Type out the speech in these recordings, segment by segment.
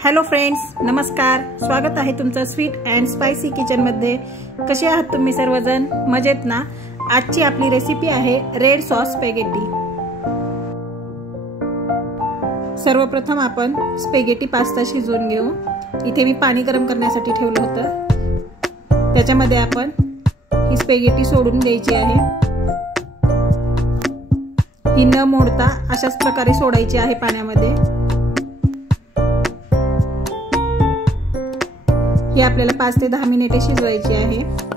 Hello friends, नमस्कार. स्वागत आहे तुमचं स्वीट अँड स्पायसी किचन मध्ये. कसे आहात तुम्ही सर्वजण? मजेत ना? आजची आपली रेसिपी आहे रेड सॉस स्पॅगेटी. सर्वप्रथम आपण स्पॅगेटी पास्ता शिजवून घेऊ. इथे मी पाणी गरम करण्यासाठी ठेवलं होतं. त्याच्यामध्ये आपण ही स्पॅगेटी सोडून द्यायची आहे. ही न मोडता अशाच प्रकारे सोडायची आहे पाण्यामध्ये. ही आपल्याला 5 ते 10 मिनिटे शिजवायची आहे.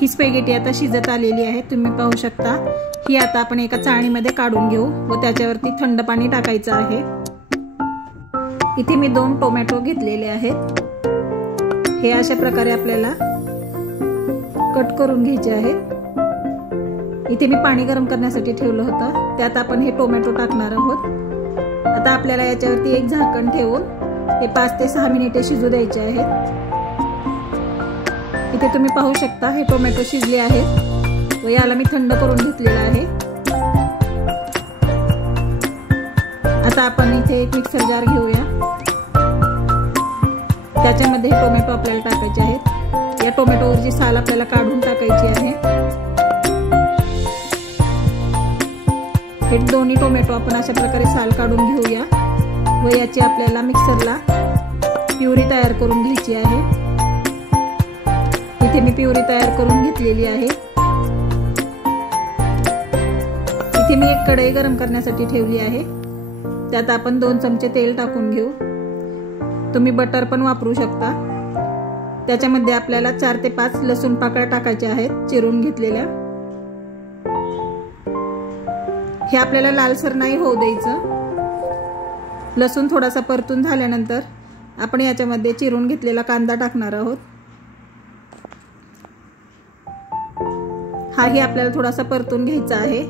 ही स्पॅगेटी आता शिजत आलेली आहे, तुम्ही पाहू शकता. ही आता आपण एका चाळणीमध्ये काढून घेऊ व त्याच्यावरती थंड पाणी टाकायचं आहे. इथे मी 2 टोमॅटो घेतलेले आहेत. हे अशा प्रकारे आपल्याला कट करून घ्यायचे आहेत. इथे मी पाणी गरम करण्यासाठी ठेवलं होतं, त्यात आपण हे टोमॅटो टाकणार आहोत. आता आपल्याला याच्यावरती एक झाकण ठेवून हे 5 ते 6 मिनिटे शिजू द्यायचे आहेत. इथे तुम्ही पाहू शकता हे टोमॅटो शिजले आहेत व याला मी थंड करून घेतलेला आहे. आता आपण इथे एक मिक्सर जार घेऊया. त्याच्यामध्ये हे टोमॅटो आपल्याला टाकायचे आहेत. या टोमॅटोवरची साल आपल्याला काढून टाकायची आहे. हे दोन्ही टोमॅटो आपण अशा प्रकारे साल काढून घेऊया व याची आपल्याला मिक्सरला प्युरी तयार करून घ्यायची आहे. इथे मी प्युरी तयार करून घेतलेली आहे. इथे मी एक कढई गरम करण्यासाठी ठेवली आहे. त्यात आपण 2 चमचे तेल टाकून घेऊ. तुम्ही बटर पण वापरू शकता. त्याच्यामध्ये आपल्याला 4 ते 5 लसूण पाकळ्या टाकायच्या आहेत, चिरून घेतलेल्या. हे आपल्याला लालसर नाही होऊ द्यायचं. लसूण थोडासा परतून झाल्यानंतर आपण याच्यामध्ये चिरून घेतलेला कांदा टाकणार आहोत. हाही आपल्याला थोडासा परतून घ्यायचा आहे.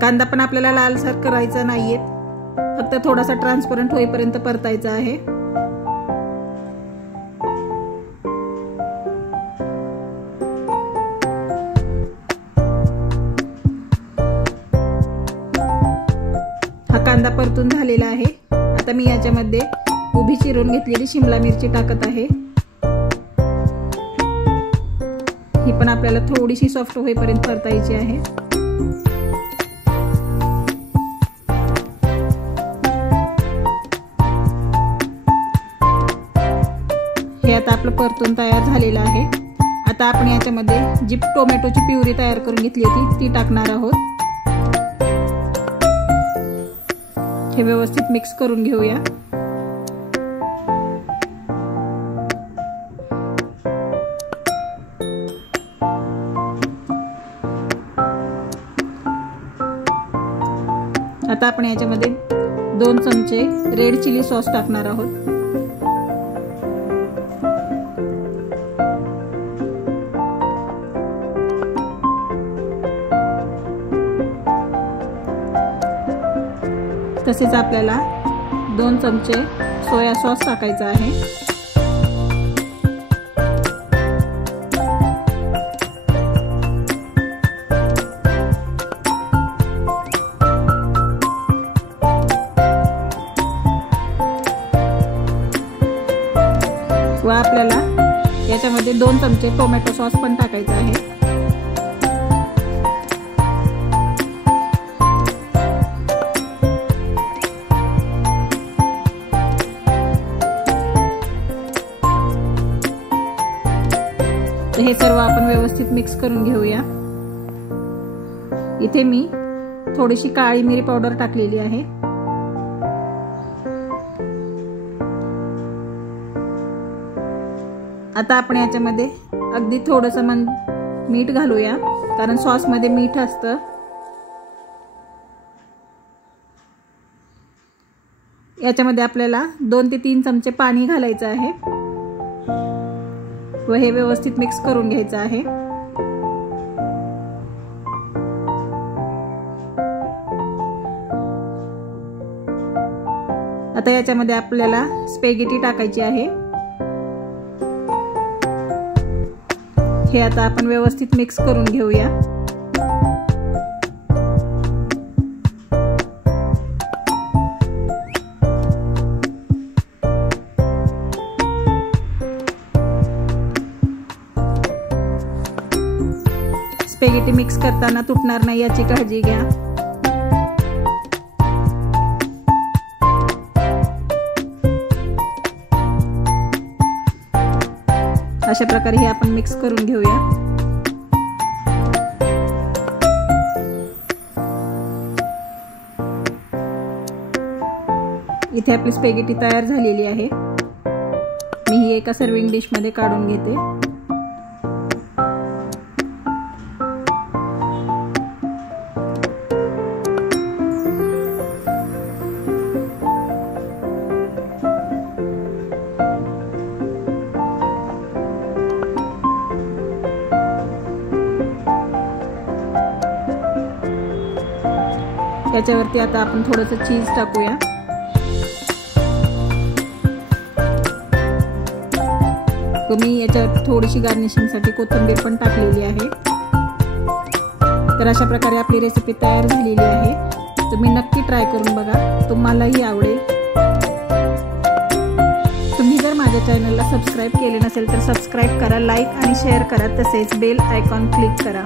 कांदा पण आपल्याला लालसर करायचा नाहीये, फक्त थोडासा ट्रान्सपरंट होईपर्यंत परतायचा आहे. हा कांदा परतून झालेला आहे. आता मी याच्यामध्ये उभी चिरून घेतलेली शिमला मिरची टाकत आहे. ही पण आपल्याला थोडीशी सॉफ्ट होईपर्यंत परतायची आहे. हे आता आपलं परतून तयार झालेलं आहे. आता आपण याच्यामध्ये जी टोमॅटोची प्युरी तयार करून घेतली होती ती टाकणार आहोत. हे व्यवस्थित मिक्स करून घेऊया. आता आपण याच्यामध्ये 2 चमचे रेड चिली सॉस टाकणार आहोत. तसेच आपल्याला 2 चमचे सोया सॉस टाकायचा आहे. व आपल्याला याच्यामध्ये 2 चमचे टोमॅटो सॉस पण टाकायचा आहे. हे सर्व आपण व्यवस्थित मिक्स करून घेऊया. इथे मी थोडीशी काळी मिरी पावडर टाकलेली आहे. आता आपण याच्यामध्ये अगदी थोडंसं मीठ घालूया, कारण सॉस मध्ये मीठ असतं. याच्यामध्ये आपल्याला 2 ते 3 चमचे पाणी घालायचं आहे व हे व्यवस्थित मिक्स करून घ्यायचं आहे। आता याच्यामध्ये आपल्याला स्पॅगेटी टाकायची आहे। हे आता आपण व्यवस्थित मिक्स करून घेऊया। स्पॅगेटी मिक्स करताना तुटणार नाही याची काळजी घ्या। अशा प्रकारे हे आपण मिक्स करून घेऊया। इथे आपली स्पॅगेटी तयार झालेली आहे। मी ही एका सर्विंग डिश मध्ये काढून घेते। त्याच्यावरती आता आपण थोडंसं चीज टाकूया। मी याच्यावर थोडीशी गार्निशिंगसाठी कोथिंबीर पण टाकलेली आहे। तर अशा प्रकारे आपली रेसिपी तयार झालेली आहे। तुम्ही नक्की ट्राय करून बघा, तुम्हालाही आवडेल। तुम्ही जर माझ्या चॅनलला सबस्क्राईब केले नसेल तर सबस्क्राईब करा, लाईक आणि शेअर करा, तसेच बेल आयकॉन क्लिक करा।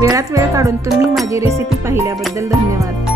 वेळात वेळ काढून तुम्ही माझी रेसिपी पाहिल्याबद्दल धन्यवाद।